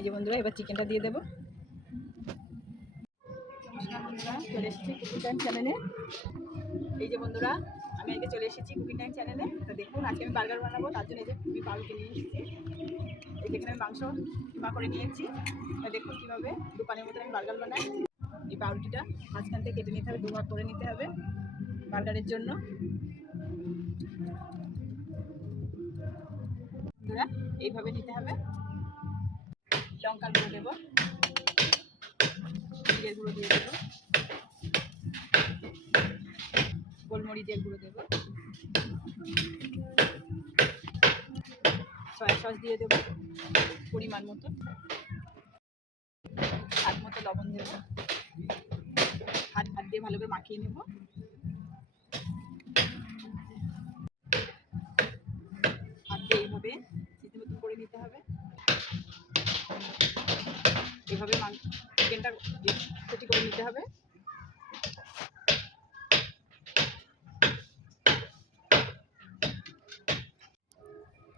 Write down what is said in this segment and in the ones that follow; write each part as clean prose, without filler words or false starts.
এই যে বন্ধুরা এবার চিকেনটা দিয়ে দেবো। নমস্কার বন্ধুরা, চলে এসেছি কুকিং টাইম চ্যানেলে। এই যে বন্ধুরা আমি আজকে চলে এসেছি কুকিং টাইম চ্যানেলে। তো দেখুন আজকে আমি বার্গার বানাবো, তার জন্য এই যে আমি পাউরুটি নিয়ে এসেছি। এই যেখানে আমি মাংস কিমা করে নিয়েছি। তা দেখুন কীভাবে দোকানের মতো আমি বার্গার বানাই। এই পাউরুটিটা মাঝখান থেকে কেটে নিতে হবে, দুভাগ করে নিতে হবে বার্গারের জন্য। বন্ধুরা এইভাবে নিতে হবে। লঙ্কার গুঁড়ো দেবো, জিরের গুঁড়ো দিয়ে দেবো, গোলমরিচের গুঁড়ো দেবো, সয়া সস দিয়ে দেবো পরিমাণ মতো, স্বাদ মতো লবণ দেবো। হাত দিয়ে ভালো করে মাখিয়ে নেব। হাত দিয়ে এইভাবে মতো করে নিতে হবে। এইভাবে চিকেনটা কুচি করে নিতে হবে।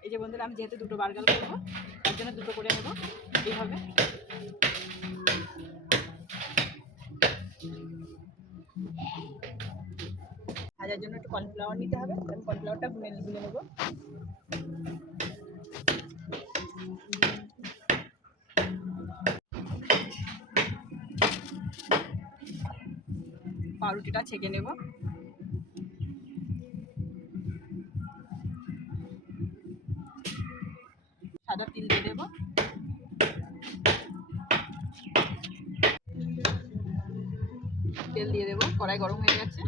এই যে বন্ধুরা আমি যেহেতু দুটো বার্গার করবো তার জন্য দুটো করে নেব। এইভাবে ভাজার জন্য একটু কর্নফ্লাওয়ার নিতে হবে। আমি কর্নফ্লাওয়ারটা গুলে নেব। পাউরুটিটা ছেঁকে নেব। সাদা তিল দিয়ে দেবো। তেল দিয়ে দেবো। কড়াই গরম হয়ে গেছে।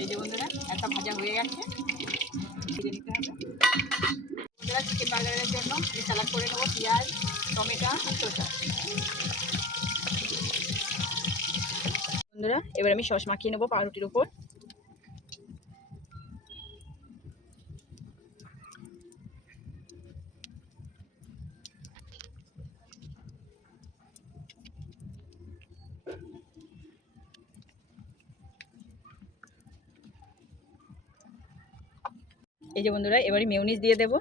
এই যে বন্ধুরা একটা ভাজা হয়ে গেছে, ভেজে নিতে হবে। বন্ধুরা চিকেন বার্গারের জন্য আমি স্যালাড করে নেবো, পেঁয়াজ, টমেটো আর শসা। বন্ধুরা এবার আমি সস মাখিয়ে নেবো পাউরুটির উপর। এই যে বন্ধুরা এবারে মেয়োনিজ দিয়ে দেব।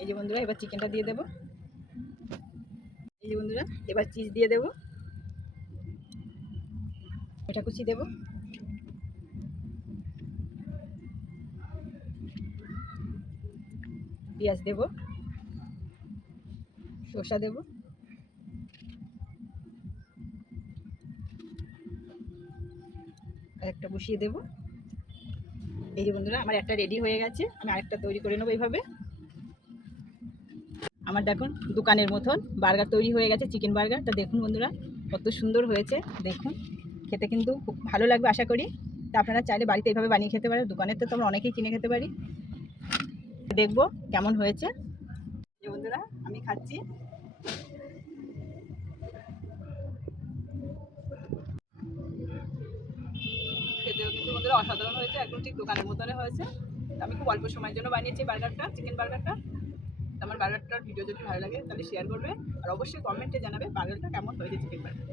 এই যে বন্ধুরা এবার চিকেনটা দিয়ে দেব। এই যে বন্ধুরা এবার চিজ দিয়ে দেব, এটা কুচি দেব, পেঁয়াজ দেব, শসা দেব, আরেকটা বসিয়ে দেব। এই যে বন্ধুরা আমার একটা রেডি হয়ে গেছে, আমি আরেকটা তৈরি করে নেবো। এইভাবে আমার দেখুন দোকানের মতন বার্গার তৈরি হয়ে গেছে, চিকেন বার্গারটা দেখুন বন্ধুরা কত সুন্দর হয়েছে। দেখুন খেতে কিন্তু খুব ভালো লাগবে আশা করি। তা আপনারা চাইলে বাড়িতে এইভাবে বানিয়ে খেতে পারেন। দোকানের তো আমরা অনেকেই কিনে খেতে পারি। দেখবো কেমন হয়েছে। এই বন্ধুরা আমি খাচ্ছি। খেতেও কিন্তু বন্ধুরা অসাধারণ হয়েছে, একদম ঠিক দোকানের মতনে হয়েছে। আমি খুব অল্প সময়ের জন্য বানিয়েছি বার্গারটা, চিকেন বার্গারটা। আমার বার্গারটার ভিডিও যদি ভালো লাগে তাহলে শেয়ার করবে, আর অবশ্যই কমেন্টে জানাবে বার্গারটা কেমন হয়েছে, চিকেন বার্গার।